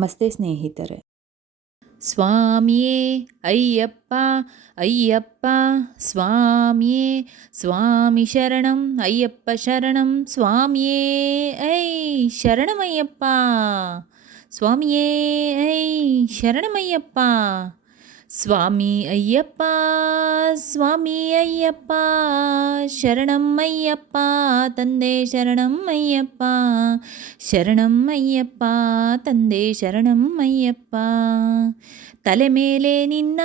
ನಮಸ್ತೆ ಸ್ನೇಹಿತರೆ. ಸ್ವಾಮಿಯೇ ಅಯ್ಯಪ್ಪ ಅಯ್ಯಪ್ಪ ಸ್ವಾಮಿಯೇ ಸ್ವಾಮಿ ಶರಣಂ ಅಯ್ಯಪ್ಪ ಶರಣಂ ಸ್ವಾಮಿಯೇ ಐ ಶರಣಮಯ್ಯಪ್ಪ ಸ್ವಾಮಿಯೇ ಐ ಶರಣಮಯ್ಯಪ್ಪ ಸ್ವಾಮಿ ಅಯ್ಯಪ್ಪ ಸ್ವಾಮಿ ಅಯ್ಯಪ್ಪ ಶರಣಂ ಅಯ್ಯಪ್ಪ ತಂದೆ ಶರಣಂ ಅಯ್ಯಪ್ಪ ಶರಣಂ ಅಯ್ಯಪ್ಪ ತಂದೆ ಶರಣಂ ಅಯ್ಯಪ್ಪ. ತಲೆ ಮೇಲೆ ನಿನ್ನ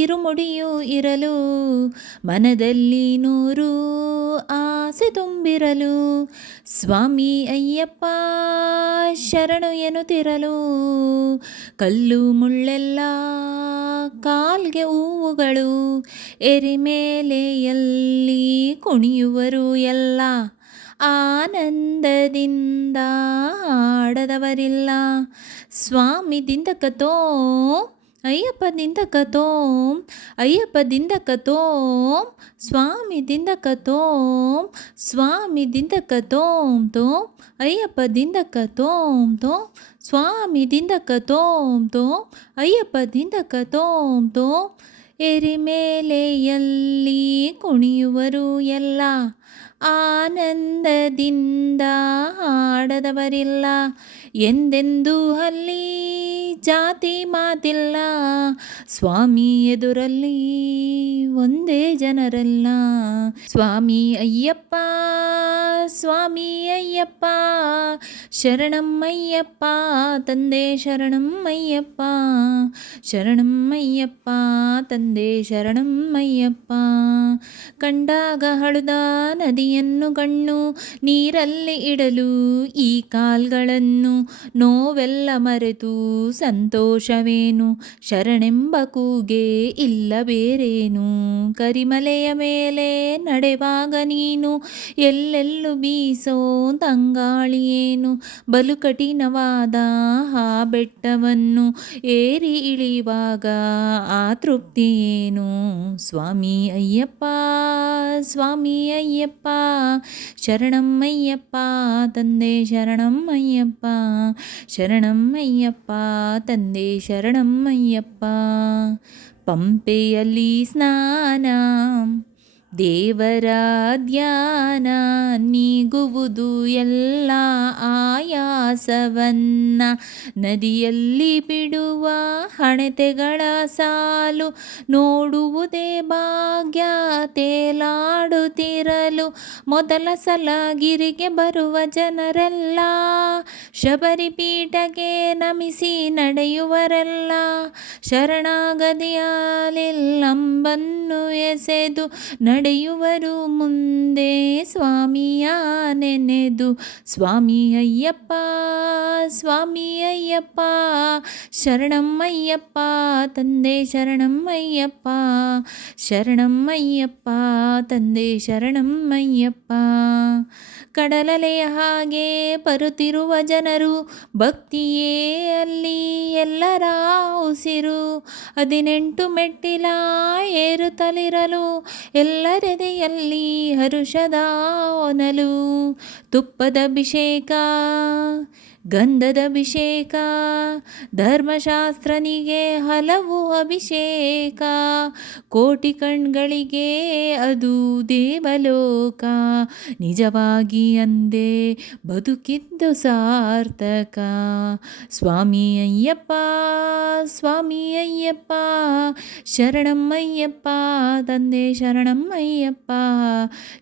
ಇರುಮುಡಿಯು ಇರಲು ಮನದಲ್ಲಿ ನೂರು ಆಸೆ ತುಂಬಿರಲು ಸ್ವಾಮಿ ಅಯ್ಯಪ್ಪ ಶರಣು ಎನ್ನುತ್ತಿರಲು ಕಲ್ಲು ಮುಳ್ಳೆಲ್ಲ ಕಾಲ್ಗೆ ಹೂವುಗಳು ಎರಿಮೇಲೆಯಲ್ಲಿ ಕುಣಿಯುವರು ಎಲ್ಲ ಆನಂದದಿಂದ ಆಡದವರಿಲ್ಲ. ಸ್ವಾಮಿ ದಿಂದಕತೋಂ ಅಯ್ಯಪ್ಪ ದಿಂದಕತೋಂ ಅಯ್ಯಪ್ಪ ದಿಂದಕತೋಂ ಸ್ವಾಮಿ ದಿಂದಕತೋಂ ಸ್ವಾಮಿ ದಿಂದಕತೋಂ ತೋಂ ಅಯ್ಯಪ್ಪ ದಿಂದಕತೋಂ ತೋಂ ಸ್ವಾಮಿ ದಿಂದಕತೋಂ ತೋಂ ಅಯ್ಯಪ್ಪ ದಿಂದಕತೋಂ ತೋಂ ಎರಿಮೇಲೆಯಲ್ಲಿ ಕುಣಿಯುವರು ಎಲ್ಲ ಆನಂದದಿಂದ ಆಡದವರಿಲ್ಲ. ಎಂದೆಂದೂ ಅಲ್ಲಿ ಜಾತಿ ಮಾತಿಲ್ಲ ಸ್ವಾಮಿ ಎದುರಲ್ಲಿ ಒಂದೇ ಜನರೆಲ್ಲ. ಸ್ವಾಮಿ ಅಯ್ಯಪ್ಪ ಸ್ವಾಮಿ ಅಯ್ಯಪ್ಪ ಶರಣಂ ಅಯ್ಯಪ್ಪ ತಂದೆ ಶರಣಂ ಅಯ್ಯಪ್ಪ ಶರಣಂ ಅಯ್ಯಪ್ಪ ತಂದೆ ಶರಣಂ ಅಯ್ಯಪ್ಪ. ಕಂಡಾಗ ಹಳುದ ನದಿಯನ್ನು ಗಣ್ಣು ನೀರಲ್ಲಿ ಇಡಲು ಈ ಕಾಲ್ಗಳನ್ನು ನೋವೆಲ್ಲ ಮರೆತು ಸಂತೋಷವೇನು ಶರಣೆಂಬ ಕೂಗೆ ಇಲ್ಲ ಬೇರೇನು. ಕರಿಮಲೆಯ ಮೇಲೆ ನಡೆವಾಗ ನೀನು ಎಲ್ಲೆಲ್ಲೂ ಬೀಸೋ ತಂಗಾಳಿಯೇನು ಬಲು ಕಠಿಣವಾದ ಆ ಬೆಟ್ಟವನ್ನು ಏರಿ ಇಳಿಯುವಾಗ ಆ ತೃಪ್ತಿಯೇನು. ಸ್ವಾಮಿ ಅಯ್ಯಪ್ಪ ಸ್ವಾಮಿ ಅಯ್ಯಪ್ಪ ಶರಣಂ ಅಯ್ಯಪ್ಪ ತಂದೆ ಶರಣಂ ಅಯ್ಯಪ್ಪ ಶರಣಂ ಅಯ್ಯಪ್ಪ ತಂದೆ ಶರಣಂ ಅಯ್ಯಪ್ಪ. ಪಂಪೆಯಲ್ಲಿ ಸ್ನಾನ ದೇವರ ಧ್ಯಾನ ನೀಗುವುದು ಎಲ್ಲ ಆಯಾಸವನ್ನ ನದಿಯಲ್ಲಿ ಬಿಡುವ ಹಣತೆಗಳ ಸಾಲು ನೋಡುವುದೇ ಭಾಗ್ಯ ತೇಲಾಡುತ್ತಿರಲು ಮೊದಲ ಸಲ ಗಿರಿಗೆ ಬರುವ ಜನರೆಲ್ಲ ಶಬರಿ ಪೀಠಕ್ಕೆ ನಮಿಸಿ ನಡೆಯುವರೆಲ್ಲ ಶರಣಾಗತಿಯಲ್ಲಿಲ್ಲಂಬನ್ನು ಎಸೆದು ನಡೆಯುವರು ಮುಂದೆ ಸ್ವಾಮಿಯ ನೆನೆದು. ಸ್ವಾಮಿ ಅಯ್ಯಪ್ಪ ಸ್ವಾಮಿ ಅಯ್ಯಪ್ಪ ಶರಣಂ ಅಯ್ಯಪ್ಪ ತಂದೆ ಶರಣಂ ಅಯ್ಯಪ್ಪ ಶರಣಂ ಅಯ್ಯಪ್ಪ ತಂದೆ ಶರಣಂ ಅಯ್ಯಪ್ಪ. ಕಡಲಲೆಯ ಹಾಗೆ ಬರುತ್ತಿರುವ ಜನರು ಭಕ್ತಿಯೇ ಅಲ್ಲಿ ಎಲ್ಲರ ಉಸಿರು 18 ಮೆಟ್ಟಿಲ ಏರುತ್ತಲಿರಲು ಎಲ್ಲರೆದೆಯಲ್ಲಿ ಹರುಷದ ಒನಲು. ತುಪ್ಪದ ಅಭಿಷೇಕ ಗಂಧದ ಅಭಿಷೇಕ ಧರ್ಮಶಾಸ್ತ್ರನಿಗೆ ಹಲವು ಅಭಿಷೇಕ ಕೋಟಿ ಕಣ್ಗಳಿಗೆ ಅದು ದೇವಲೋಕ ನಿಜವಾಗಿ ಅಂದೇ ಬದುಕಿದ್ದು ಸಾರ್ಥಕ. ಸ್ವಾಮಿ ಅಯ್ಯಪ್ಪ ಸ್ವಾಮಿ ಅಯ್ಯಪ್ಪ ಶರಣಂ ಅಯ್ಯಪ್ಪ ತಂದೆ ಶರಣಂ ಅಯ್ಯಪ್ಪ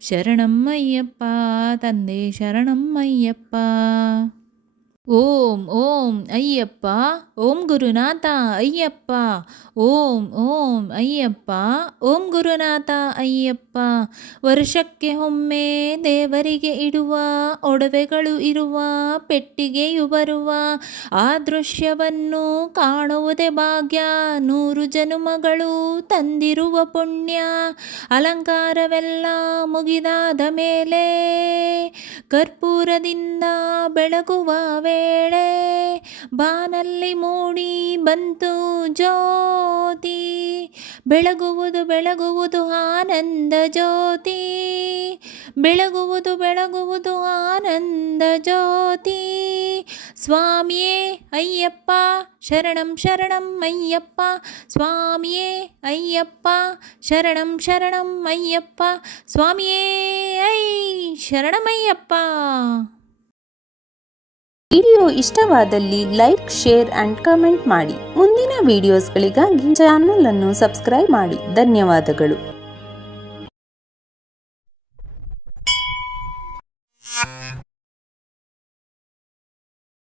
ಶರಣಂ ಅಯ್ಯಪ್ಪ ತಂದೆ ಶರಣಂ ಅಯ್ಯಪ್ಪ. ಓಂ ಓಂ ಅಯ್ಯಪ್ಪ ಓಂ ಗುರುನಾಥ ಅಯ್ಯಪ್ಪ ಓಂ ಓಂ ಅಯ್ಯಪ್ಪ ಓಂ ಗುರುನಾಥ ಅಯ್ಯಪ್ಪ. ವರ್ಷಕ್ಕೆ ಒಮ್ಮೆ ದೇವರಿಗೆ ಇಡುವ ಒಡವೆಗಳು ಇರುವ ಪೆಟ್ಟಿಗೆಯು ಬರುವ ಆ ದೃಶ್ಯವನ್ನು ಕಾಣುವುದೇ ಭಾಗ್ಯ 100 ಜನುಮಗಳು ತಂದಿರುವ ಪುಣ್ಯ. ಅಲಂಕಾರವೆಲ್ಲ ಮುಗಿದಾದ ಮೇಲೆ ಕರ್ಪೂರದಿಂದ ಬೆಳಗುವ ವೇಳೆ ಬಾನಲ್ಲಿ ಮೂಡಿ ಬಂತು ಜ್ಯೋತಿ ಬೆಳಗುವುದು ಬೆಳಗುವುದು ಆನಂದ ಜ್ಯೋತಿ ಬೆಳಗುವುದು ಬೆಳಗುವುದು ಆನಂದ ಜ್ಯೋತಿ ಸ್ವಾಮಿಯೇ ಅಯ್ಯಪ್ಪ ಶರಣಂ ಶರಣಂ ಅಯ್ಯಪ್ಪ ಸ್ವಾಮಿಯೇ ಅಯ್ಯಪ್ಪ ಶರಣಂ ಶರಣಂ ಅಯ್ಯಪ್ಪ ಸ್ವಾಮಿಯೇ ಐ ಶರಣಮಯ್ಯಪ್ಪ. ವಿಡಿಯೋ ಇಷ್ಟವಾದಲ್ಲಿ ಲೈಕ್, ಶೇರ್ ಅಂಡ್ ಕಮೆಂಟ್ ಮಾಡಿ. ಮುಂದಿನ ವಿಡಿಯೋಸ್ಗಳಿಗಾಗಿ ಚಾನಲ್ ಅನ್ನು ಸಬ್ಸ್ಕ್ರೈಬ್ ಮಾಡಿ. ಧನ್ಯವಾದಗಳು.